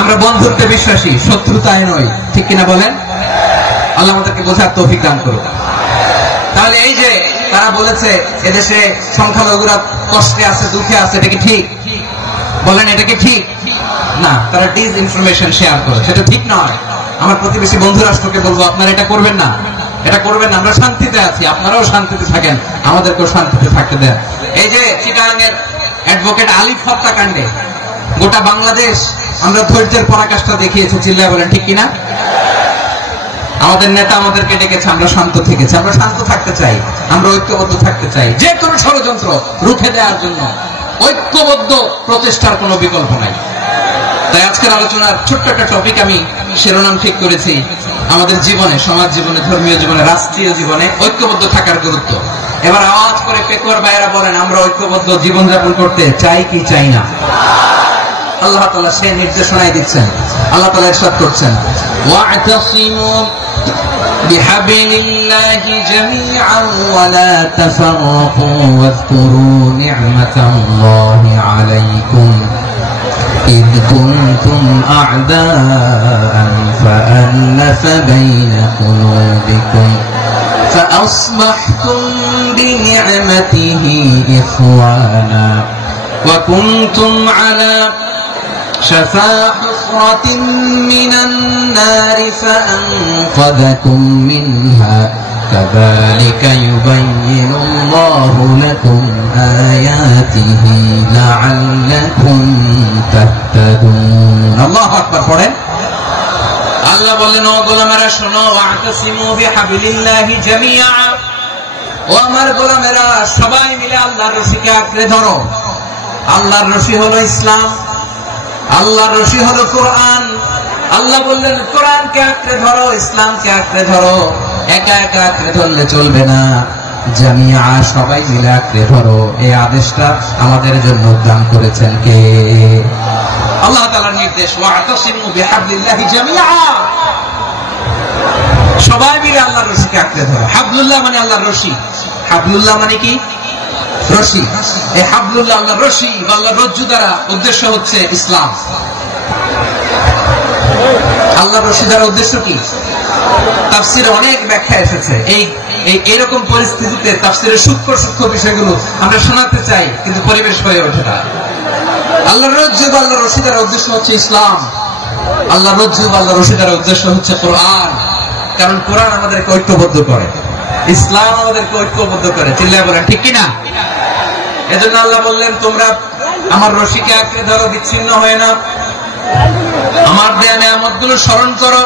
আমরা বন্ধুত্বে বিশ্বাসী, শত্রুতায় নয়, ঠিক কিনা বলেন? আল্লাহ আমাদেরকে বোঝার তৌফিক দান করুন। তাহলে এই যে তারা বলেছে এদেশে সংখ্যালঘুরা কষ্টে আছে, দুঃখে আছে, এটা কি ঠিক? বলেন এটা কি ঠিক? না, তারা ডিস ইনফরমেশন শেয়ার করে, সেটা ঠিক নয়। আমার প্রতিবেশী বন্ধু রাষ্ট্রকে বলবো আপনারা এটা করবেন না, এটা করবেন না। আমরা শান্তিতে আছি, আপনারাও শান্তিতে থাকেন, আমাদেরকেও শান্তিতে থাকতে দেন। এই যে চিটাগাংয়ের অ্যাডভোকেট আলিফ হত্যাকাণ্ডে গোটা বাংলাদেশ আমরা ধৈর্যের পরাকাষ্ঠা দেখিয়েছি, চিল্লায় বলেন ঠিক কিনা? আমাদের নেতা আমাদেরকে ডেকেছে, আমরা শান্ত থেকেছি। আমরা শান্ত থাকতে চাই, আমরা ঐক্যবদ্ধ থাকতে চাই। যে কোনো ষড়যন্ত্র রুখে দেওয়ার জন্য ঐক্যবদ্ধ প্রচেষ্টার কোনো বিকল্প নাই। তাই আজকের আলোচনার ছোট্ট একটা টপিক আমি শিরোনাম ঠিক করেছি, আমাদের জীবনে, সমাজ জীবনে, ধর্মীয় জীবনে, রাষ্ট্রীয় জীবনে ঐক্যবদ্ধ থাকার গুরুত্ব। এবার আওয়াজ করে পেকুয়ার ভাইয়েরা বলেন, আমরা ঐক্যবদ্ধ জীবনযাপন করতে চাই কি চাই না? আল্লাহ তাআলা সেই নির্দেশনাই দিচ্ছেন। আল্লাহ তাআলা ইরশাদ করছেন, ওয়া'তাসিমু বিহাবিলিল্লাহি জামিআন ওয়া লা তাফাররাকু ওয়াযকুরু নি'মাতাল্লাহি আলাইকুম إذ كنتم أعداء فألف بين قلوبكم فأصبحتم بنعمته إخوانا وكنتم على شفا حفرة من النار فأنقذكم منها كذلك يبين الله لكم آياته لعلكم تهتدون الله أكبر পড়েন আল্লাহ বলেন, ও গোলামেরা শোনো, ওয়া'তাসিমু বিহাবিলিল্লাহি জামিআ, ও আমার গোলামেরা সবাই মিলে আল্লাহর রশিকে আঁকড়ে ধরো। আল্লাহর রশি হলো ইসলাম, আল্লাহর রশি হলো কোরআন। আল্লাহ বললেন কোরআনকে আঁকড়ে ধরো, ইসলামকে আঁকড়ে ধরো। একা একা আঁকড়ে ধরলে চলবে না, জামিআ সবাই মিলে আঁকড়ে ধরো। এই আদেশটা আমাদের জন্য দান করেছেন কে? আল্লাহ তাআলার নির্দেশ, ওয়া'তাসিমু বিহাবলিল্লাহি জামিআ, সবাই মিলে আল্লাহর রশিকে আঁকড়ে ধরো। হাবলুল্লাহ মানে আল্লাহর রশি। হাবলুল্লাহ মানে কি? রশি। এই হাবলুল্লাহ আল্লাহর রশি বা আল্লাহর রজ্জু দ্বারা উদ্দেশ্য হচ্ছে ইসলাম। আল্লাহর রশি দ্বারা উদ্দেশ্য কি? তাফসিরে অনেক ব্যাখ্যা এসেছে। এইরকম পরিস্থিতিতে তাফসিরের সূক্ষ্ম সূক্ষ্ম বিষয়গুলো আমরা শোনাতে চাই, কিন্তু পরিবেশ হয়ে ওঠে না। আল্লাহর রজ্জু বা আল্লাহর রশি দ্বারা উদ্দেশ্য হচ্ছে ইসলাম। আল্লাহর রজ্জু বা আল্লাহর রশি দ্বারা উদ্দেশ্য হচ্ছে কোরআন। কারণ কোরআন আমাদেরকে ঐক্যবদ্ধ করে, ইসলাম আমাদেরকে ঐক্যবদ্ধ করে। চিল্লায় বলেন ঠিক কিনা? এজন্য আল্লাহ বললেন, তোমরা আমার রশিকে আঁকড়ে ধরো, বিচ্ছিন্ন হয়ে না। আমার দেয়া নিয়ামতগুলো স্মরণ করো।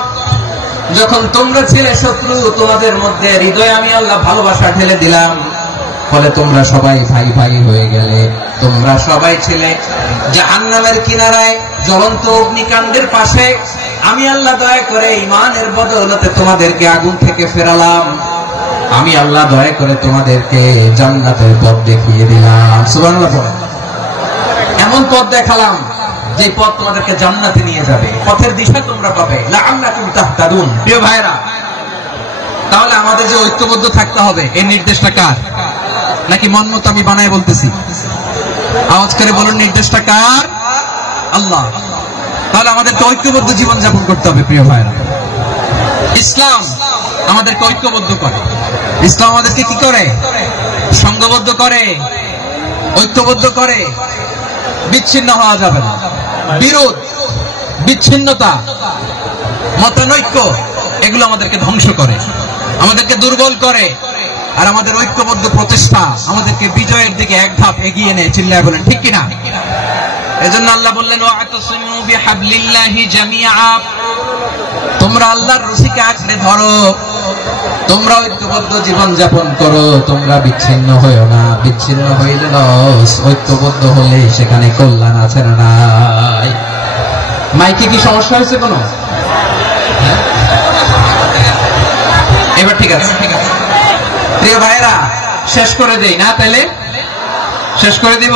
যখন তোমরা ছিলে শত্রু, তোমাদের মধ্যে হৃদয়ে আমি আল্লাহ ভালোবাসা ঢেলে দিলাম, ফলে তোমরা সবাই ভাই ভাই হয়ে গেলে। তোমরা সবাই ছিলে জাহান্নামের কিনারায়, জ্বলন্ত অগ্নিকাণ্ডের পাশে। আমি আল্লাহ দয়া করে ঈমানের বদৌলতে তোমাদেরকে আগুন থেকে ফেরালাম। আমি আল্লাহ দয়া করে তোমাদেরকে জান্নাতের পথ দেখিয়ে দিলাম। সুবহানাল্লাহ। এমন পথ দেখালাম যে পথ তোমাদেরকে জান্নাতে নিয়ে যাবে, পথের দিশা তোমরা পাবে। লাআল্লাকুম তাহতাদুন। প্রিয় ভাইরা, তাহলে আমাদের যে ঐক্যবদ্ধ থাকতে হবে, এই নির্দেশটা কার? নাকি মন মতো আমি বানায় বলতেছি? আওয়াজ করে বলুন, নির্দেশটা কার? আল্লাহ। তাহলে আমাদেরকে ঐক্যবদ্ধ জীবন যাপন করতে হবে। প্রিয় ভাইরা, ইসলাম আমাদেরকে ঐক্যবদ্ধ করে। ইসলাম আমাদেরকে কি করে? সংঘবদ্ধ করে, ঐক্যবদ্ধ করে। বিচ্ছিন্ন হওয়া যাবে না। বিরোধ, বিচ্ছিন্নতা, মতানৈক্য, এগুলো আমাদেরকে ধ্বংস করে, আমাদেরকে দুর্বল করে। আর আমাদের ঐক্যবদ্ধ প্রচেষ্টা আমাদেরকে বিজয়ের দিকে এক ধাপ এগিয়ে নেয়। চিল্লায় বলেন ঠিক কিনা? এজন্য আল্লাহ বললেন, ওয়া'তাসিমু বিহাবলিল্লাহি জামিআ, তোমরা আল্লাহর রশিকে আঁকড়ে ধরো, তোমরা ঐক্যবদ্ধ জীবন যাপন করো, তোমরা বিচ্ছিন্ন হইও না। বিচ্ছিন্ন হইলে লস, ঐক্যবদ্ধ হলে সেখানে কল্যাণ আছে না নাই? মাইকে কি সমস্যা হয়েছে কোনো? এবার ঠিক আছে। প্রিয় ভাইরা, শেষ করে দেই না? তাইলে শেষ করে দিব।